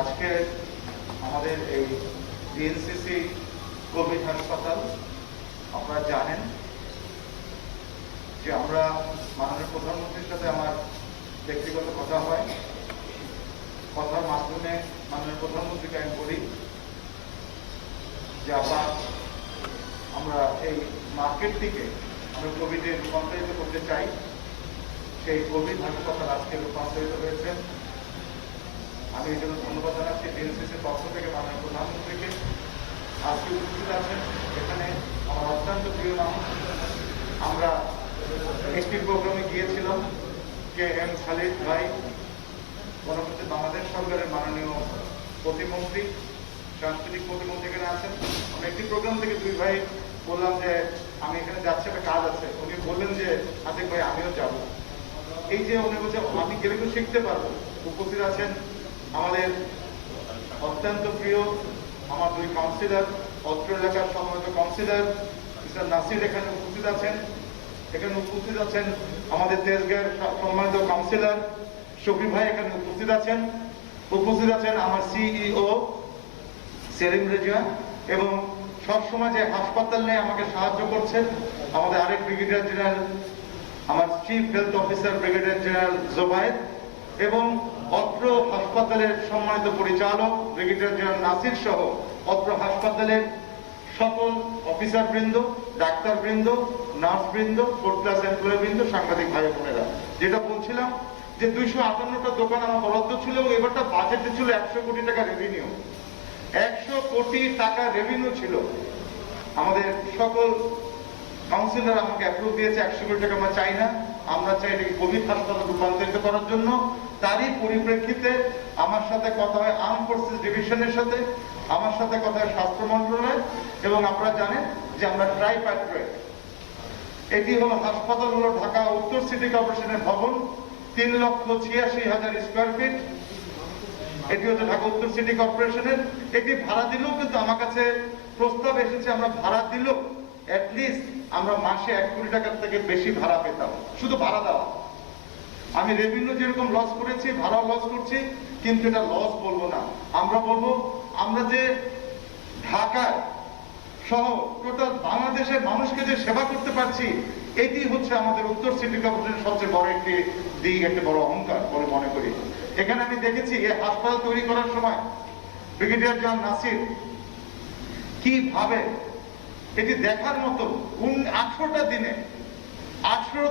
আজকে আমাদের এই ডিএনসিসি কোভিড হাসপাতাল, আপনারা জানেন যে আমরা মাননীয় প্রধানমন্ত্রীর সাথে আমার ব্যক্তিগত কথা হয়, কথার মাধ্যমে মাননীয় প্রধানমন্ত্রীকে আমি বলি যে আমরা এই মার্কেটটিকে আমরা কোভিডে রূপান্তরিত করতে চাই। সেই কোভিড হাসপাতাল আজকে রূপান্তরিত হয়েছে। আমি এই জন্য ধন্যবাদ জানাচ্ছি ডিএনসিসির পক্ষ থেকে মাননীয় প্রধানমন্ত্রীকে। আজকে উপস্থিত আছেন এখানে আমার অত্যন্ত প্রিয় মানুষ। আমরা একটি প্রোগ্রামে গিয়েছিলাম, KM খালিদ ভাই, গণপ্রজাতন্ত্রী বাংলাদেশ সরকারের মাননীয় প্রতিমন্ত্রী, সাংস্কৃতিক প্রতিমন্ত্রী এখানে আছেন। আমরা একটি প্রোগ্রাম থেকে দুই ভাই বললাম যে আমি এখানে যাচ্ছি, একটা কাজ আছে। উনি বললেন যে আতিক ভাই আমিও যাব। এই যে উনি বলছে আমি গেলে একটু শিখতে পারবো। উপস্থিত আছেন আমাদের অত্যন্ত প্রিয় আমার দুই কাউন্সিলর, অত্র এলাকার সম্মানিত কাউন্সিলর মিস্টার নাসির এখানে উপস্থিত আছেন। এখানে উপস্থিত আছেন আমাদের তেজগাঁয়ের সম্মানিত কাউন্সিলর শফি ভাই এখানে উপস্থিত আছেন। উপস্থিত আছেন আমার CEO সেলিম রেজা, এবং সবসময় যে হাসপাতাল নিয়ে আমাকে সাহায্য করছেন আমাদের আরেক ব্রিগেডিয়ার জেনারেল, আমার chief health officer brigadier general Zobayed, এবং অত্র হাসপাতালের সম্মানিত পরিচালক ব্রিগেডিয়ার জেনারেল নাসির সহ অত্র হাসপাতালের সকল অফিসার বৃন্দ, ডাক্তার বৃন্দ, নার্স বৃন্দ, ফোর্থ ক্লাস এমপ্লয়ি বৃন্দ, সাংবাদিক ভাই বোনেরা, যেটা বলছিলাম যে 258টা দোকান আমার বরাদ্দ ছিল এবং এবারটা বাজেটে ছিল 100 কোটি টাকা রেভিনিউ। 100 কোটি টাকা রেভিনিউ ছিল। আমাদের সকল কাউন্সিলর আমাকে অ্যাপ্রুভ দিয়েছে 100 কোটি টাকা আমরা চাই না, আমরা চাই এটাকে কোভিড হাসপাতাল রূপান্তরিত করার জন্য। তারই পরিপ্রেক্ষিতে আমার সাথে কথা হয় আর্ম ফোর্সেস ডিভিশনের সাথে, আমার সাথে কথা হয় স্বাস্থ্য মন্ত্রণালয়, এবং আপনারা জানেন যে আমরা ট্রাইপ্যাট্রয়েড, এটি হলো হাসপাতাল হলো ঢাকা উত্তর সিটি কর্পোরেশনের ভবন, 3,86,000 স্কোয়ার ফিট। এটি হচ্ছে ঢাকা উত্তর সিটি কর্পোরেশনের। এটি ভাড়া দিলেও কিন্তু আমার কাছে প্রস্তাব এসেছে, আমরা ভাড়া দিলেও অ্যাটলিস্ট আমরা মাসে 1 কোটি টাকার থেকে বেশি ভাড়া পেতাম, শুধু ভাড়া দেওয়া। আমি রেভিনিউ যেরকম লস করেছি, ভাড়াও লস করছি, কিন্তু এটা লস বলবো না, আমরা বলবো আমরা যে ঢাকার সহ টোটাল বাংলাদেশের মানুষকে যে সেবা করতে পারছি, এটি হচ্ছে আমাদের উত্তর সিটি কর্পোরেশনের সবচেয়ে বড় একটি দিক, একটি বড় অহংকার বলে মনে করি। এখানে আমি দেখেছি এই হাসপাতাল তৈরি করার সময় ব্রিগেডিয়ার জেনারেল নাসির কিভাবে, এটি দেখার মতো 18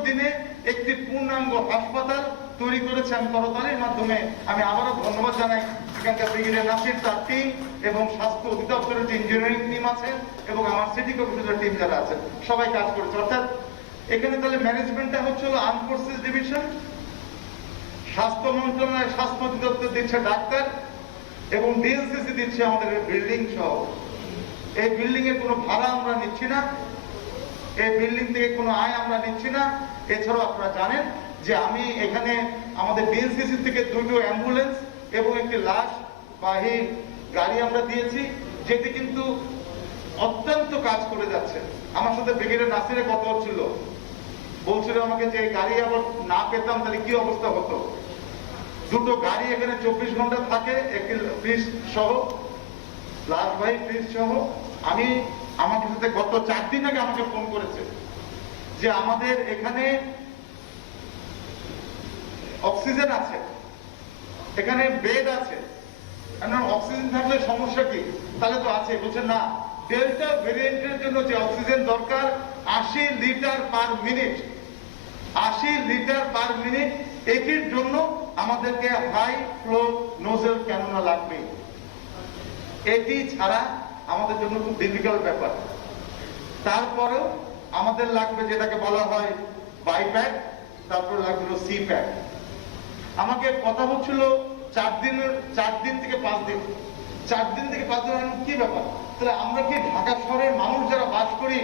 দিনে একটি পূর্ণাঙ্গ হাসপাতাল তৈরি করেছে। আমি করতালির মাধ্যমে আমি আবারও ধন্যবাদ জানাই এখানকার ব্রিগেডিয়ার নাসির, তার টিম, এবং স্বাস্থ্য অধিদপ্তরের যে ইঞ্জিনিয়ারিং টিম আছে এবং আমার সিটি কর্পোরেশনের টিম যারা আছে, সবাই কাজ করেছে। অর্থাৎ এখানে তাহলে ম্যানেজমেন্টটা হচ্ছে আর্ম ফোর্সেস ডিভিশন, স্বাস্থ্য মন্ত্রণালয় স্বাস্থ্য অধিদপ্তর দিচ্ছে ডাক্তার, এবং ডিএনসিসি দিচ্ছে আমাদের বিল্ডিং সহ। এই বিল্ডিং এর কোনো ভাড়া আমরা নিচ্ছি না, এই বিল্ডিং থেকে কোনো আয় আমরা নিচ্ছি না। এছাড়াও আপনারা জানেন যে আমি এখানে আমাদের ডিএনসিসি থেকে 2টো অ্যাম্বুলেন্স এবং একটি লাশবাহী গাড়ি আমরা দিয়েছি, যেটি কিন্তু অত্যন্ত কাজ করে যাচ্ছে। আমার সাথে ব্রিগেডিয়ার নাসিরের কথা হচ্ছিল, বলছিল আমাকে যে গাড়ি আবার না পেতাম তাহলে কি অবস্থা হতো। 2টো গাড়ি এখানে 24 ঘন্টা থাকে, একটি ফ্রিজ সহ, লাশবাহী ফ্রিজ সহ। আমাকে সাথে গত 4 দিন আগে আমাকে ফোন করেছে যে আমাদের এখানে অক্সিজেন আছে, এখানে বেড আছে। অক্সিজেন থাকলে সমস্যা কি? তাহলে তো আছে। বলছে না, ডেল্টা ভেরিয়েন্টের জন্য যে অক্সিজেন দরকার 80 litre per minute, 80 litre per minute, এটির জন্য আমাদেরকে হাই ফ্লো নোজেল ক্যানোলা লাগবে। এটি ছাড়া আমাদের জন্য খুব ডিফিকাল্ট ব্যাপার। তারপরেও আমাদের লাগবে যেটাকে বলা হয় বাইপ্যাক, তারপর লাগলো সিপ্যাক। আমাকে কথা হচ্ছিল 4 দিন থেকে 5 দিন, 4 দিন থেকে 5 দিন কি ব্যাপার? তাহলে আমরা কি ঢাকা শহরের মানুষ যারা বাস করি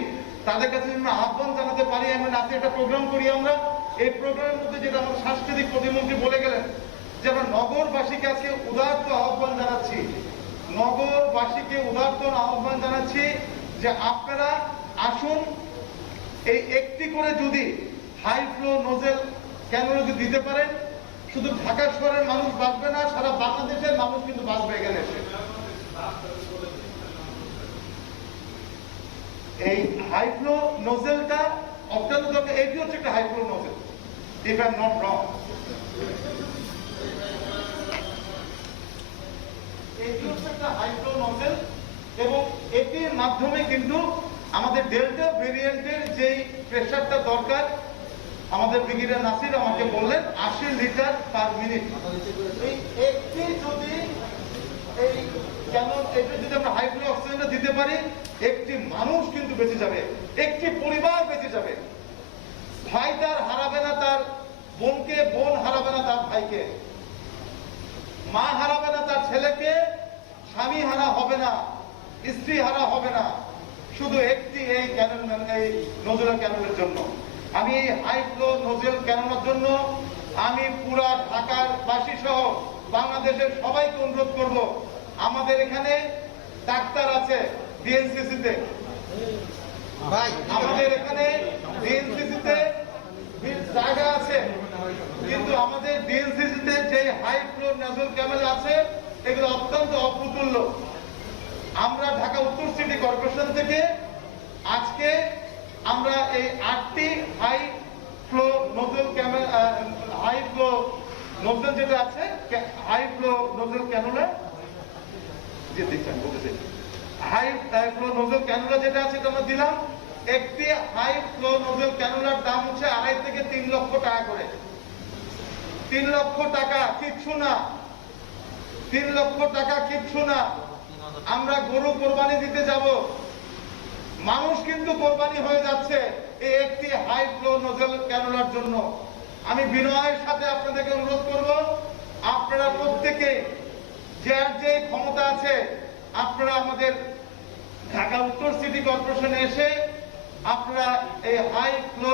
তাদের কাছে আমরা আহ্বান জানাতে পারি, আমরা নাচে একটা প্রোগ্রাম করি। আমরা এই প্রোগ্রামের মধ্যে যেটা আমাদের সাংস্কৃতিক প্রতিমন্ত্রী বলে গেলেন যে আমরা নগরবাসীকে আজকে উদাত্ত আহ্বান জানাচ্ছি, নগরবাসীকে উদাত্ত আহ্বান জানাচ্ছি যে আপনারা আসুন, এই একটি করে যদি হাই ফ্লো নোজেল ক্যানোলা যদি দিতে পারেন, শুধু ঢাকা শহরের মানুষ বাঁচবে না, সারা বাংলাদেশের মানুষ কিন্তু বাঁচবে। এই হাই ফ্লো নোজেলটা অত্যন্ত দরকার। এটি হচ্ছে একটা high flow nozzle, if I am not wrong. এটি হচ্ছে একটা হাই ফ্লো নোজেল এবং এটির মাধ্যমে কিন্তু আমাদের ডেল্টা ভেরিয়েন্টের যেই প্রেসারটা দরকার, আমাদের ব্রিগেডিয়ার নাসির আমাকে বললেন 80 লিটার পার মিনিট। এই একটি যদি এই যেমন এটা যদি আমরা হাই ফ্লো অক্সিজেনটা দিতে পারি, একটি মানুষ কিন্তু বেঁচে যাবে, একটি পরিবার বেঁচে যাবে। ভাই তার হারাবে না তার বোনকে, বোন হারাবে না তার ভাইকে, মা হারাবে না তার ছেলেকে, স্বামী হারা হবে না, স্ত্রী হারা হবে না, শুধু একটি এই ক্যানন, এই নজরুল ক্যাননের জন্য। আমি এই হাই ফ্লো নজরুল ক্যাননের জন্য আমি পুরা ঢাকার বাসী সহ বাংলাদেশের সবাইকে অনুরোধ করব, আমাদের এখানে ডাক্তার আছে ডিএনসিসিতে, আমাদের এখানে ডিএনসিসিতে জায়গা আছে, কিন্তু আমাদের ডিএনসিসিতে যে হাই ফ্লো নজরুল ক্যামেরা আছে এগুলো অত্যন্ত অপ্রতুল্য। আমরা ঢাকা উত্তর সিটি কর্পোরেশন থেকে আজকে আমরা এই 8টি high flow nozzle camera, high flow nozzle যেটা আছে, হাই ফ্লো নজরুল ক্যানুলা যে দেখছেন বলতেছে, হাই ফ্লো নজরুল ক্যানুলা যেটা আছে এটা আমরা দিলাম। একটি হাই ফ্লো নজরুল ক্যানুলার দাম হচ্ছে 2.5 থেকে 3 লক্ষ টাকা করে। 3 লক্ষ টাকা কিচ্ছু না, 3 লক্ষ টাকা কিচ্ছু না। আমরা গরু কোরবানি দিতে যাব, মানুষ কিন্তু কোরবানি হয়ে যাচ্ছে এই একটি হাই ফ্লো নজরুল ক্যানুলার জন্য। আমি বিনয়ের সাথে আপনাদেরকে অনুরোধ করব, আপনারা প্রত্যেকে যার যে ক্ষমতা আছে আপনারা আমাদের ঢাকা উত্তর সিটি কর্পোরেশনে এসে আপনারা এই হাই ফ্লো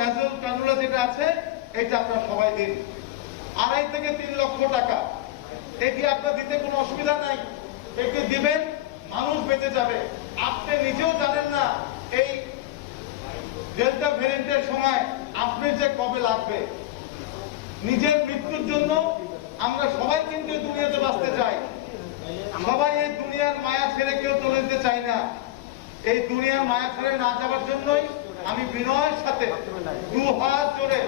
নজরুল ক্যানুলা যেটা আছে এটা আপনারা সবাই দিন। 2.5 থেকে 3 লক্ষ টাকা এটি আপনার দিতে কোনো অসুবিধা নাই, এটি দিবেন, মানুষ বেঁচে যাবে। আপনি নিজেও জানেন না এই ডেল্টা ভ্যারিয়েন্টের সময় আপনি যে কবে লাগবে। নিজের মৃত্যুর জন্য আমরা সবাই কিন্তু এই দুনিয়াতে বাঁচতে চাই, সবাই এই দুনিয়ার মায়া ছেড়ে কেউ চলে যেতে চাই না। এই দুনিয়ার মায়া ছেড়ে না যাওয়ার জন্যই আমি বিনয়ের সাথে 2 হাত জোড়ে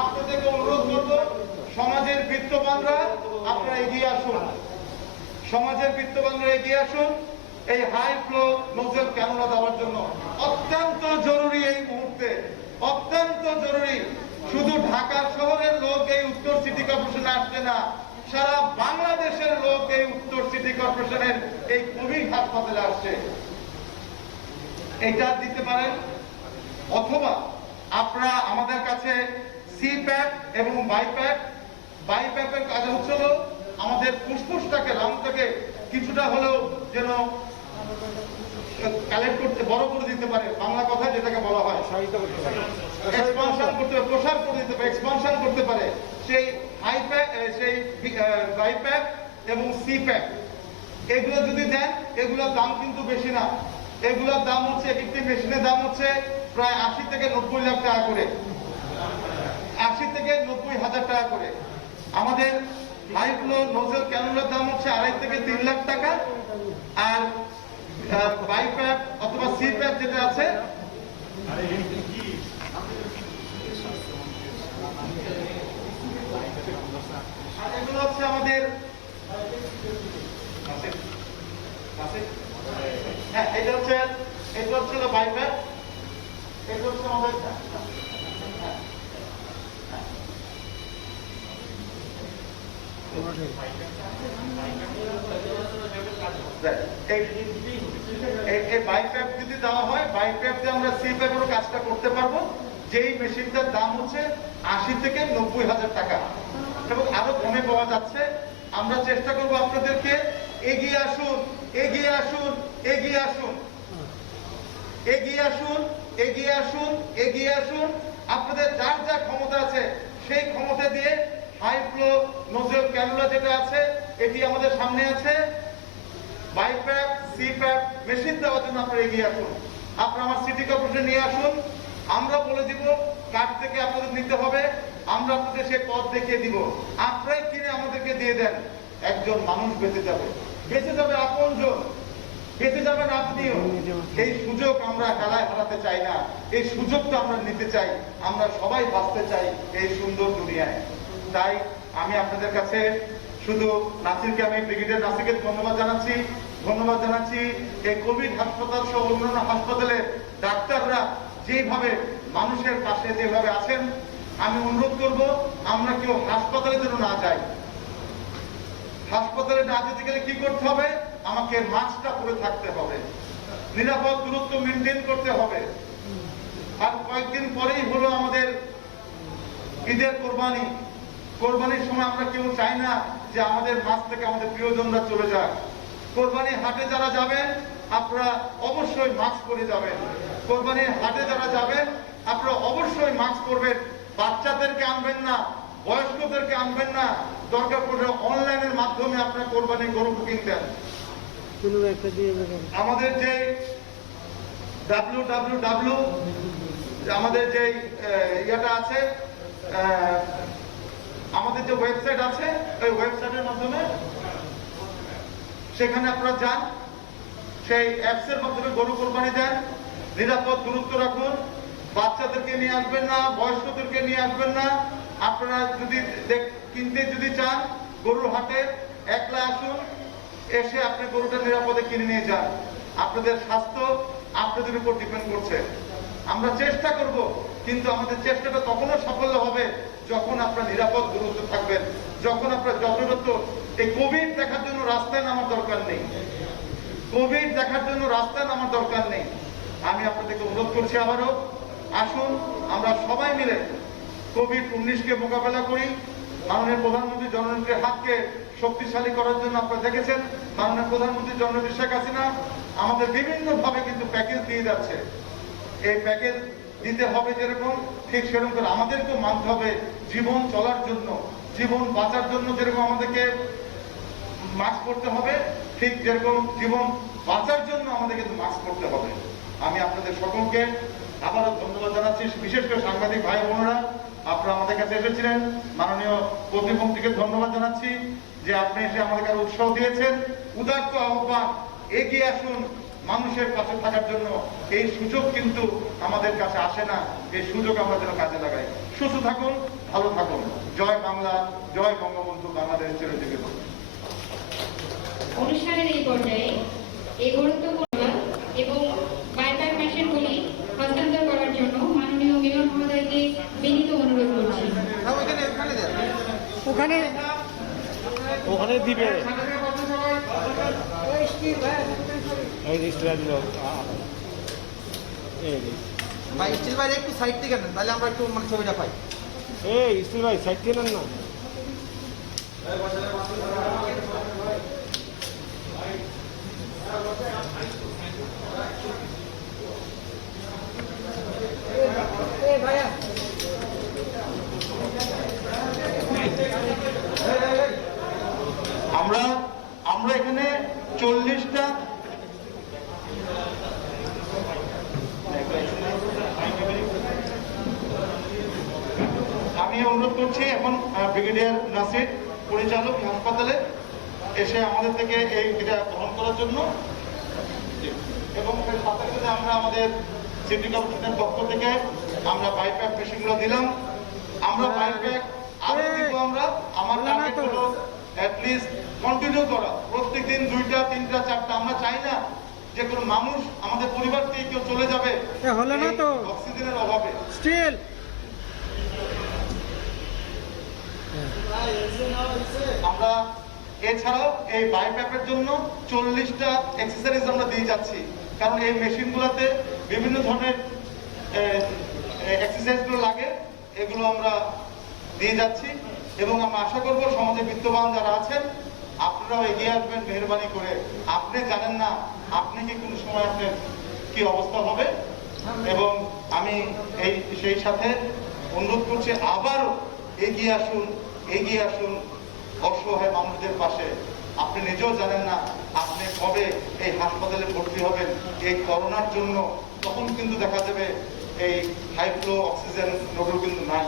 আপনাদেরকে অনুরোধ করব, সমাজের বিত্তবানরা আপনারা এগিয়ে আসুন, সমাজের বিত্তবানরা এগিয়ে আসুন এই হাই ফ্লো নজরুল ক্যানুলা দেওয়ার জন্য। অত্যন্ত জরুরি এই মুহূর্তে, অত্যন্ত জরুরি। শুধু ঢাকা শহরের লোক এই উত্তর সিটি কর্পোরেশনে আসছে না, সারা বাংলাদেশের লোক এই উত্তর সিটি কর্পোরেশনের এই কোভিড হাসপাতালে আসছে। এটা দিতে পারেন, অথবা আপনারা আমাদের কাছে সিপ্যাপ এবং বাইপ্যাপের কাজ হচ্ছিল আমাদের ফুসফুসটাকে, লাংটাকে কিছুটা হলেও যেন কালেক্ট করতে, বড় করে দিতে পারে, বাংলা কথায় যেটাকে বলা হয় এক্সপানশন করতে, প্রসার করে দিতে পারে, এক্সপানশন করতে পারে। সেই সেই বাইপ্যাপ এবং সিপ্যাপ এগুলো যদি দেন, এগুলোর দাম কিন্তু বেশি না। এগুলোর দাম হচ্ছে, একটি মেশিনের দাম হচ্ছে প্রায় 80 থেকে 90 লাখ টাকা করে, 80 থেকে 90,000 টাকা করে। আমাদের হাই ফ্লো নজরুল ক্যানুলার দাম হচ্ছে 2.5 থেকে 3 লাখ টাকা। আর বাইপ্যাপ অথবা সিপ্যাপ যেটা আছে এগুলো হচ্ছে আমাদের, হ্যাঁ এটা হচ্ছে বাইপ্যাপ, এটা হচ্ছে আমাদের বাইপ্যাপ যদি দেওয়া হয়, বাইপ্যাপ দিয়ে আমরা সিপ্যাপের কাজটা করতে পারবো, যেই মেশিনটার দাম হচ্ছে 80 থেকে 90,000 টাকা এবং আরো কমে পাওয়া যাচ্ছে। আমরা চেষ্টা করবো আপনাদেরকে এগিয়ে আসুন, এগিয়ে আসুন, এগিয়ে আসুন, এগিয়ে আসুন, এগিয়ে আসুন, এগিয়ে আসুন। আপনাদের যার যা ক্ষমতা আছে সেই ক্ষমতা দিয়ে হাই ফ্লো নজরুল ক্যানুলা যেটা আছে এটি আমাদের সামনে আছে, বাইপ্যাপ সিপ্যাপ মেশিন দেওয়ার জন্য আপনারা এগিয়ে আসুন। আপনারা আমার সিটি কর্পোরেশন নিয়ে আসুন, আমরা বলে দিব কার থেকে আপনাদের নিতে হবে, আমরা আপনাদের সেই পথ দেখিয়ে দিব। আপনারাই কিনে আমাদেরকে দিয়ে দেন, একজন মানুষ বেঁচে যাবে, বেঁচে যাবে আপনজন। বেঁচে যাবেন আপনিও। এই সুযোগ আমরা হেলায় হারাতে চাই না, এই সুযোগটা আমরা নিতে চাই। আমরা সবাই বাঁচতে চাই এই সুন্দর দুনিয়ায়। তাই আমি আপনাদের কাছে শুধু নাসিরকে, আমি ব্রিগেডিয়ার নাসিরকে ধন্যবাদ জানাচ্ছি। এই কোভিড হাসপাতাল সহ অন্যান্য হাসপাতালে ডাক্তাররা যেভাবে মানুষের পাশে যেভাবে আছেন, আমি অনুরোধ করব আমরা কেউ হাসপাতালে যেন না যাই। হাসপাতালে না যেতে গেলে কি করতে হবে? আমাকে মাস্কটা পরে থাকতে হবে, নিরাপদ দূরত্ব মেনটেন করতে হবে। আর কয়েকদিন পরেই হলো আমাদের ঈদের কোরবানির সময় আমরা কেউ চাই না যে আমাদের মাঝ থেকে আমাদের প্রিয়জনরা চলে যাক। কোরবানির হাটে যারা যাবেন আপনারা অবশ্যই মাস্ক পরে যাবেন। কোরবানির হাটে যারা যাবেন আপনারা অবশ্যই মাস্ক পরবেন। বাচ্চাদেরকে আনবেন না, বয়স্কদেরকে আনবেন না। দরকার পড়লে অনলাইনের মাধ্যমে আপনারা কোরবানির গরু বুকিং দেন। আমাদের যে www আমাদের যে ইয়েটা আছে, আমাদের যে ওয়েবসাইট আছে, ওই ওয়েবসাইটের মাধ্যমে সেখানে আপনারা যান, সেই অ্যাপসের মাধ্যমে গরু কোরবানি দেন। নিরাপদ দূরত্ব রাখুন, বাচ্চাদেরকে নিয়ে আসবেন না, বয়স্কদেরকে নিয়ে আসবেন না। আপনারা যদি কিনতে যদি চান গরুর হাটে একলা আসুন, এসে আপনি গরুটা নিরাপদে কিনে নিয়ে যান। আপনাদের স্বাস্থ্য আপনাদের উপর ডিপেন্ড করছে। আমরা চেষ্টা করব, কিন্তু আমাদের চেষ্টাটা তখনও সাফল্য হবে যখন আপনার নিরাপদ দূরত্ব থাকবেন, যখন আপনার যথাযথ এই কোভিড দেখার জন্য রাস্তায় নামার দরকার নেই। কোভিড দেখার জন্য রাস্তায় নামার দরকার নেই। আমি আপনাদেরকে অনুরোধ করছি আবারও, আসুন আমরা সবাই মিলে কোভিড-19কে মোকাবেলা করি। মাননীয় প্রধানমন্ত্রী জননেত্রীর হাতকে শক্তিশালী করার জন্য আপনারা দেখেছেন মাননীয় প্রধানমন্ত্রী জননেত্রী শেখ হাসিনা আমাদের বিভিন্ন ভাবে কিন্তু প্যাকেজ দিয়ে যাচ্ছে। এই প্যাকেজ দিতে হবে যেরকম, ঠিক সেরকম করে আমাদেরকেও মানতে হবে। জীবন চলার জন্য, জীবন বাঁচার জন্য যেরকম আমাদেরকে মাস্ক পরতে হবে, ঠিক যেরকম জীবন বাঁচার জন্য আমাদের কিন্তু মাস্ক পরতে হবে। আমি আপনাদের সকলকে আবারও ধন্যবাদ জানাচ্ছি, বিশেষ করে সাংবাদিক ভাই বোনেরা আপনারা আমাদের কাছে এসেছিলেন। মাননীয় প্রতিমন্ত্রীকে ধন্যবাদ জানাচ্ছি যে আপনি এসে আমাদেরকে আরো উৎসাহ দিয়েছেন। উদাত্ত আহ্বান, এগিয়ে আসুন মানুষের পাশে থাকার জন্য। এই সুযোগ কিন্তু আমাদের কাছে আসে না, এই সুযোগ আমরা যেন কাজে লাগাই। সুস্থ থাকুন, ভালো থাকুন। জয় বাংলা, জয় বঙ্গবন্ধু, বাংলাদেশ চিরজীবী হোক। অনুষ্ঠানের এই পর্যায়ে এই গুরুত্বপূর্ণ এবং বাইপাস মেশিনগুলি হস্তান্তর করার জন্য মাননীয় মেয়র মহোদয়কে বিনীত অনুরোধ করছি। ওখানে দিবে ভাই স্টিল ভাই একটু সাইড থেকে নেন, তাহলে আমরা একটু মানে ছবিটা পাই। এই স্টিল ভাই সাইড থেকে নেন না। আমরা এখানে 40টা আমি অনুরোধ করছি এখন ব্রিগেডিয়ার নাসির পরিচালক হাসপাতালে এসে আমাদের থেকে এটা গ্রহণ করার জন্য, এবং সাথে সাথে আমরা আমাদের সিটি কর্পোরেশনের পক্ষ থেকে আমরা বাইপ্যাক মেশিনগুলো দিলাম। আমরা বাইপ্যাক আরো দিব। আমার টার্গেট হলো অ্যাটলিস্ট কন্টিনিউ করা, প্রত্যেকদিন 2টা 3টা 4টা। আমরা চাই না যে কোনো মানুষ আমাদের পরিবার থেকে কেউ চলে যাবে হলো না তো অক্সিজেনের অভাবে। স্টিল আমরা এছাড়াও এই বাইপ্যাপের জন্য 40টা এক্সেসরিজ আমরা দিয়ে যাচ্ছি, কারণ এই মেশিনগুলোতে বিভিন্ন ধরনের এক্সারসাইজগুলো লাগে, এগুলো আমরা দিয়ে যাচ্ছি। এবং আমরা আশা করব সমাজে বিত্তবান যারা আছেন আপনারাও এগিয়ে আসবেন মেহরবানি করে। আপনি জানেন না আপনি কি কোনো সময় আপনার কি অবস্থা হবে, এবং আমি সেই সাথে অনুরোধ করছি আবারও এগিয়ে আসুন অসহায় মানুষদের পাশে। আপনি নিজেও জানেন না আপনি কবে এই হাসপাতালে ভর্তি হবেন এই করোনার জন্য, তখন কিন্তু দেখা যাবে এই হাই ফ্লো অক্সিজেন রোগও কিন্তু নাই।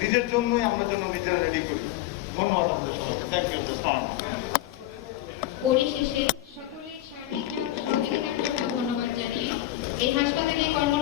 নিজের জন্যই আমরা যেন নিজেরা রেডি করি। ধন্যবাদ আপনাদের সবাইকে। Thank you. পরিশেষে সকলের সার্বিক এই হাসপাতালে কর্ম